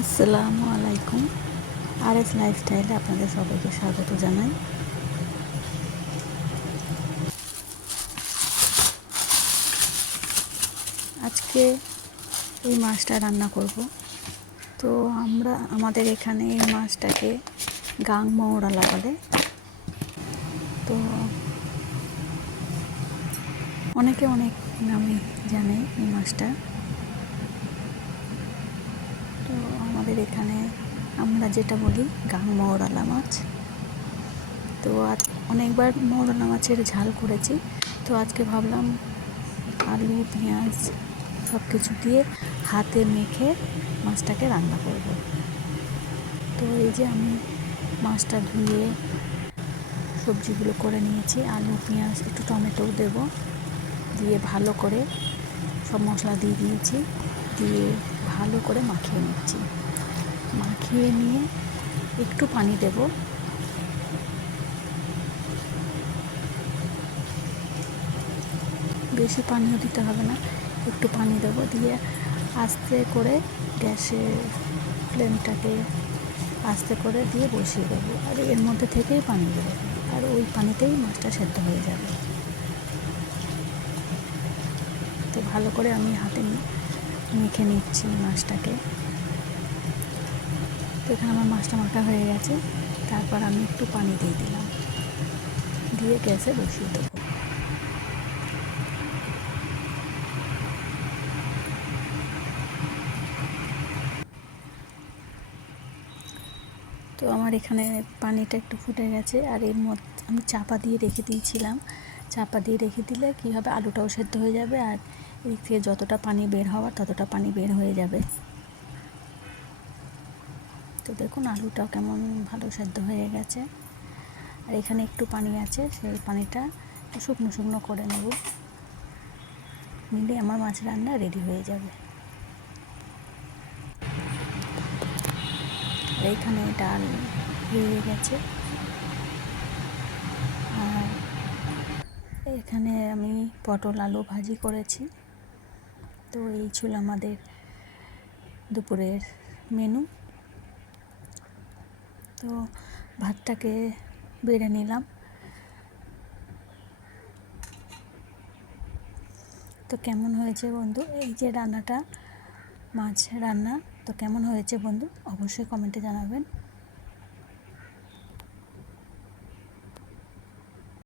আসসালামু আলাইকুম। আরএস লাইফস্টাইলে আপনাদের সবাইকে স্বাগত জানাই। আজকে এই মাছটা রান্না করব। তো আমাদের এখানে এই মাছটাকে গাং মৌরালা বলে। তো অনেকে অনেক নামে জানে এই মাছটা। তো আমাদের এখানে আমরা যেটা বলি গাং মৌরালা মাছ। তো আজ অনেকবার মৌরালা মাছের ঝাল করেছি। তো আজকে ভাবলাম আলু পেঁয়াজ সব কিছু দিয়ে হাতে মেখে মাছটাকে রান্না করব। তো এই যে আমি মাছটা ধুয়ে সবজিগুলো করে নিয়েছি, আলু পেঁয়াজ একটু টমেটোও দেব, দিয়ে ভালো করে সব মশলা দিয়ে দিয়েছি, দিয়ে ভালো করে মাখিয়ে নিচ্ছি। মাখিয়ে নিয়ে একটু পানি দেব, বেশি পানিও দিতে হবে না, একটু পানি দেবো, দিয়ে আস্তে করে গ্যাসের ফ্লেমটাকে আস্তে করে দিয়ে বসিয়ে দেবো। আর এর মধ্যে থেকেই পানি দেবো, আর ওই পানিতেই মাছটা সেদ্ধ হয়ে যাবে। তো ভালো করে আমি হাতে মেখে নিচ্ছি মাছটাকে। তো এখানে আমার মাছটা মাখা হয়ে গেছে। তারপর আমি একটু পানি দিয়ে দিলাম, দিয়ে গ্যাসে বসিয়ে দেবো। তো আমার এখানে পানিটা একটু ফুটে গেছে, আর এর মধ্যে আমি চাপা দিয়ে রেখে দিয়েছিলাম। চাপা দিয়ে রেখে দিলে কী হবে, আলুটাও সেদ্ধ হয়ে যাবে, আর এদিক থেকে যতটা পানি বের হওয়ার ততটা পানি বের হয়ে যাবে। তো দেখুন আলুটাও কেমন ভালো সেদ্ধ হয়ে গেছে। আর এখানে একটু পানি আছে, সেই পানিটা শুকনো শুকনো করে নেব, নিলে আমার মাছ রান্না রেডি হয়ে যাবে। আর এইখানে ডাল হয়ে গেছে, আর এখানে আমি পটল আলু ভাজি করেছি। তো এই ছিল আমাদের দুপুরের মেনু। তো ভাতটাকে বেড়ে নিলাম। তো কেমন হয়েছে বন্ধু এই যে রান্নাটা, মাছ রান্না, তো কেমন হয়েছে বন্ধু অবশ্যই কমেন্টে জানাবেন।